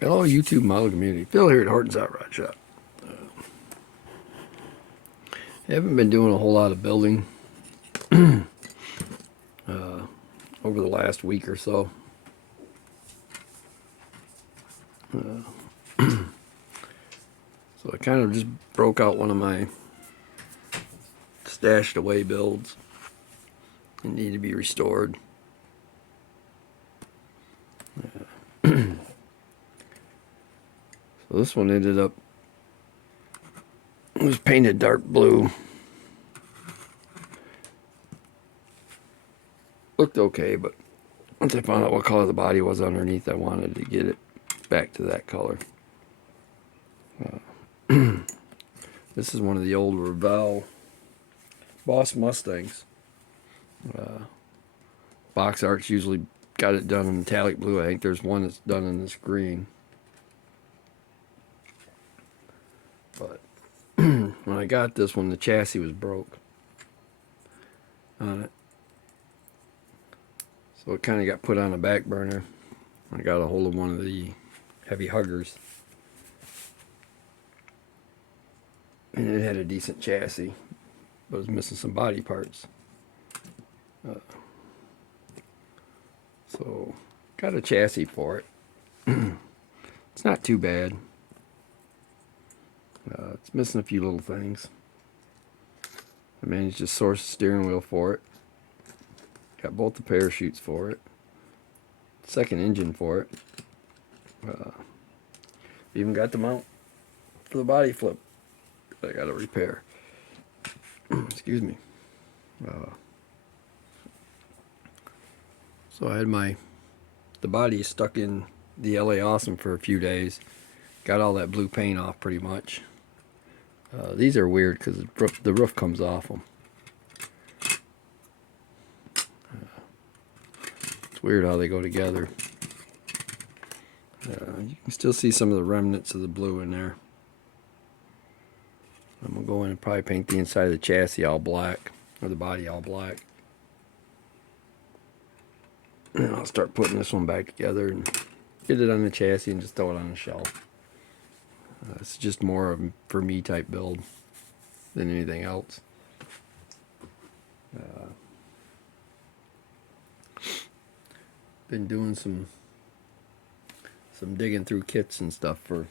Hello, YouTube model community. Phil here at Horton's Hot Rod Shop. Haven't been doing a whole lot of building over the last week or so. So I kind of just broke out one of my stashed away builds and need to be restored. So this one ended up, it was painted dark blue. Looked okay, but once I found out what color the body was underneath, I wanted to get it back to that color. This is one of the old Revell Boss Mustangs. Box art's usually got it done in metallic blue. I think there's one that's done in this green. But when I got this one, the chassis was broke on it. So it kind of got put on a back burner. I got a hold of one of the heavy huggers. And it had a decent chassis, but it was missing some body parts. So got a chassis for it. It's not too bad. It's missing a few little things. I managed to source a steering wheel for it. Got both the parachutes for it. Second engine for it. Even got the mount for the body flip that I got to repair. Excuse me. So I had the body stuck in the LA Awesome for a few days. Got all that blue paint off pretty much. These are weird because the roof comes off them. It's weird how they go together. You can still see some of the remnants of the blue in there. I'm going to go in and probably paint the inside of the chassis all black, or the body all black. And I'll start putting this one back together and get it on the chassis and just throw it on the shelf. It's just more of a for me type build than anything else. Been doing some digging through kits and stuff for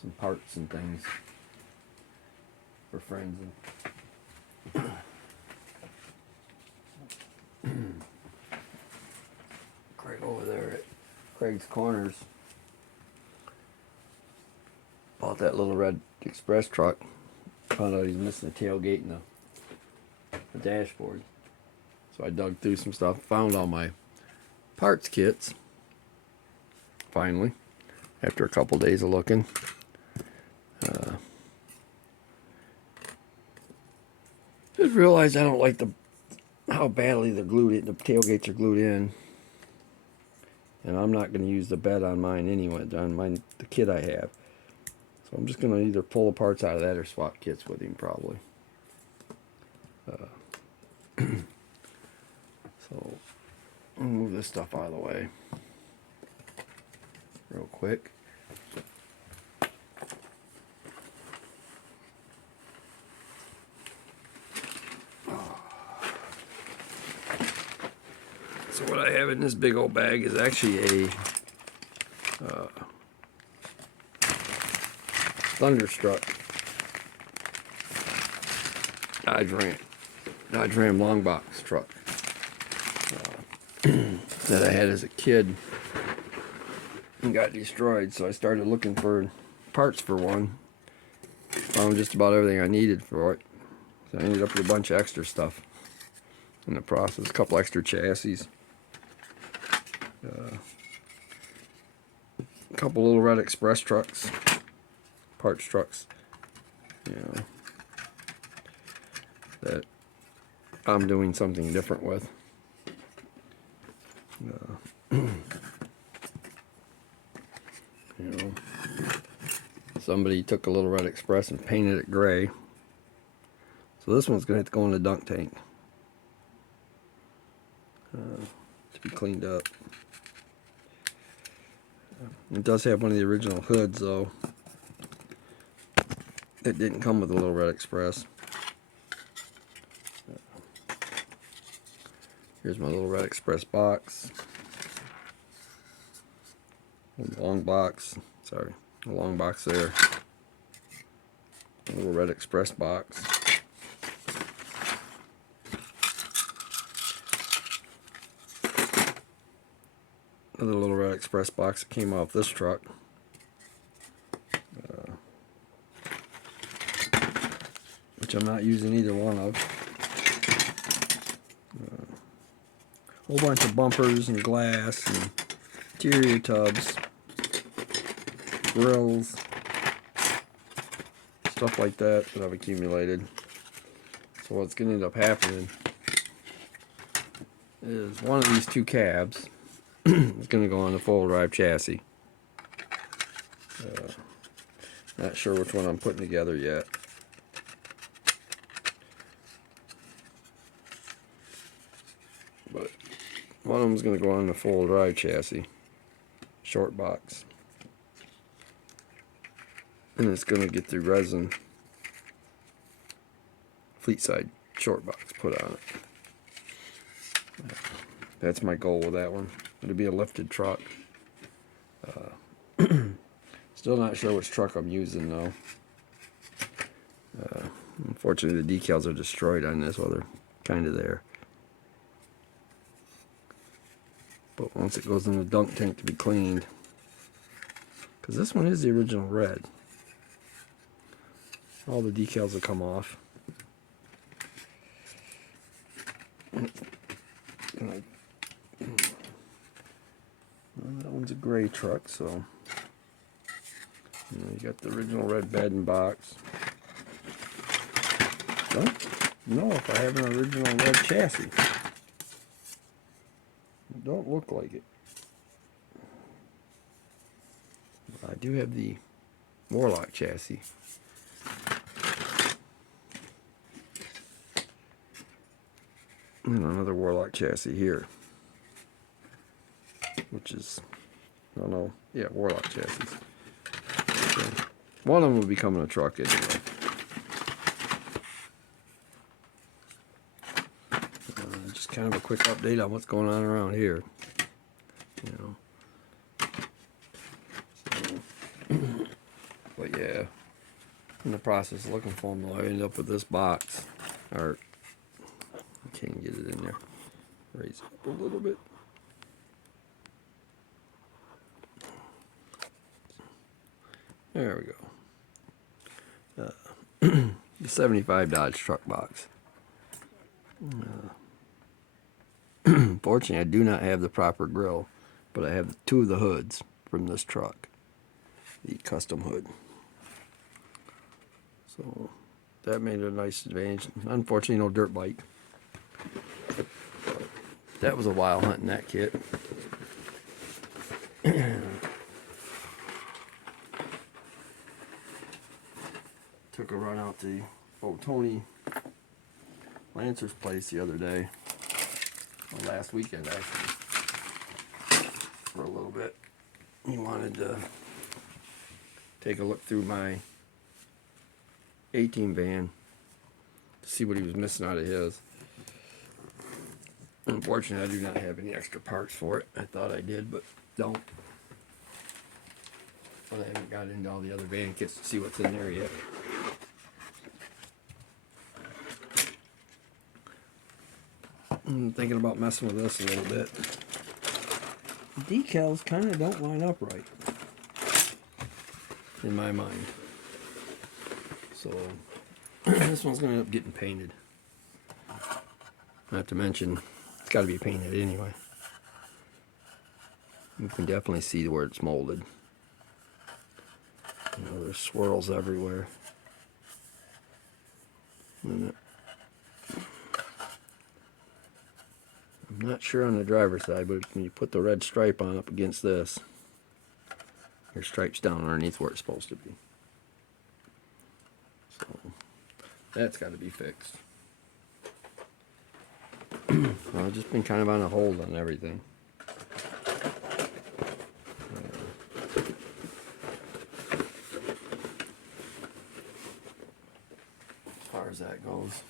some parts and things for friends. Craig over there at Craig's Corners bought that little red express truck. Found out he's missing the tailgate and the dashboard. So I dug through some stuff, found all my parts kits. Finally, after a couple days of looking. Just realized I don't like how badly they're glued in. The tailgates are glued in. And I'm not going to use the bed on mine anyway, on the kit I have. So I'm just going to either pull the parts out of that or swap kits with him probably. So I'll move this stuff out of the way real quick. So what I have in this big old bag is actually a Thunderstruck Dodge Ram long box truck that I had as a kid and got destroyed. So I started looking for parts for one. Found just about everything I needed for it. So I ended up with a bunch of extra stuff in the process. A couple extra chassis. A couple little red express trucks. Parts trucks. You know, that I'm doing something different with. You know, somebody took a little red express and painted it gray. So this one's gonna have to go in the dunk tank to be cleaned up. It does have one of the original hoods, though. It didn't come with a Little Red Express. Here's my Little Red Express box. A long box. Sorry, a long box there. A Little Red Express box. Another Little Red Express box that came off this truck. Which I'm not using either one of. Whole bunch of bumpers and glass and interior tubs, grills, stuff like that I've accumulated. So what's going to end up happening is one of these two cabs is going to go on the full drive chassis. Not sure which one I'm putting together yet. But one of them is going to go on the full drive chassis, short box. And it's going to get the resin fleet side short box put on it. That's my goal with that one. It'll be a lifted truck. Still not sure which truck I'm using though. Unfortunately, the decals are destroyed on this. Well, they're kind of there. But once it goes in the dunk tank to be cleaned, because this one is the original red, all the decals will come off. Well, that one's a gray truck, so you got the original red bed and box. Don't know if I have an original red chassis. Don't look like it. I do have the Warlock chassis. And another Warlock chassis here, which is, I don't know, yeah, Warlock chassis. So one of them will be coming a truck anyway. Just kind of a quick update on what's going on around here. You know. So, but yeah, in the process of looking for them, I ended up with this box. Or I can't get it in there. Raise it up a little bit. There we go. The 75 Dodge truck box. Fortunately, I do not have the proper grill, but I have two of the hoods from this truck, the custom hood. So that made a nice advantage. Unfortunately, no dirt bike. That was a while hunting that kit. Took a run out to Tony Lancer's place the other day. Well, last weekend actually, for a little bit. He wanted to take a look through my 18 van to see what he was missing out of his. Unfortunately, I do not have any extra parts for it. I thought I did, but don't. But I haven't got into all the other van kits to see what's in there yet. I'm thinking about messing with this a little bit. The decals kind of don't line up right in my mind. So this one's going to end up getting painted. Not to mention, it's got to be painted anyway. You can definitely see where it's molded. You know, there's swirls everywhere. And I'm not sure on the driver's side, but when you put the red stripe on up against this, your stripe's down underneath where it's supposed to be. So that's got to be fixed. I've just been kind of on a hold on everything. as that goes.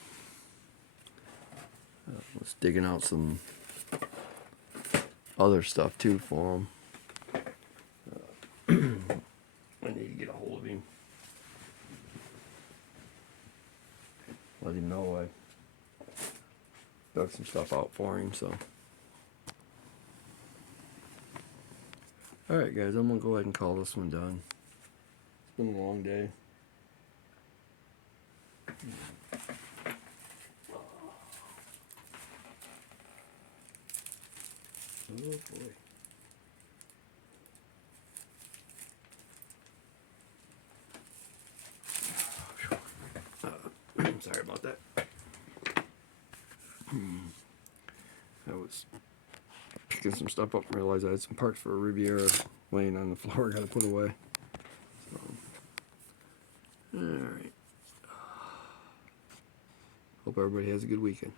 Was digging out some other stuff too for him. I need to get a hold of him. Let him know I dug some stuff out for him, so. Alright guys, I'm gonna go ahead and call this one done. It's been a long day. Oh boy. Sorry about that. I was picking some stuff up and realized I had some parts for a Riviera laying on the floor I gotta put away. So, alright. Hope everybody has a good weekend.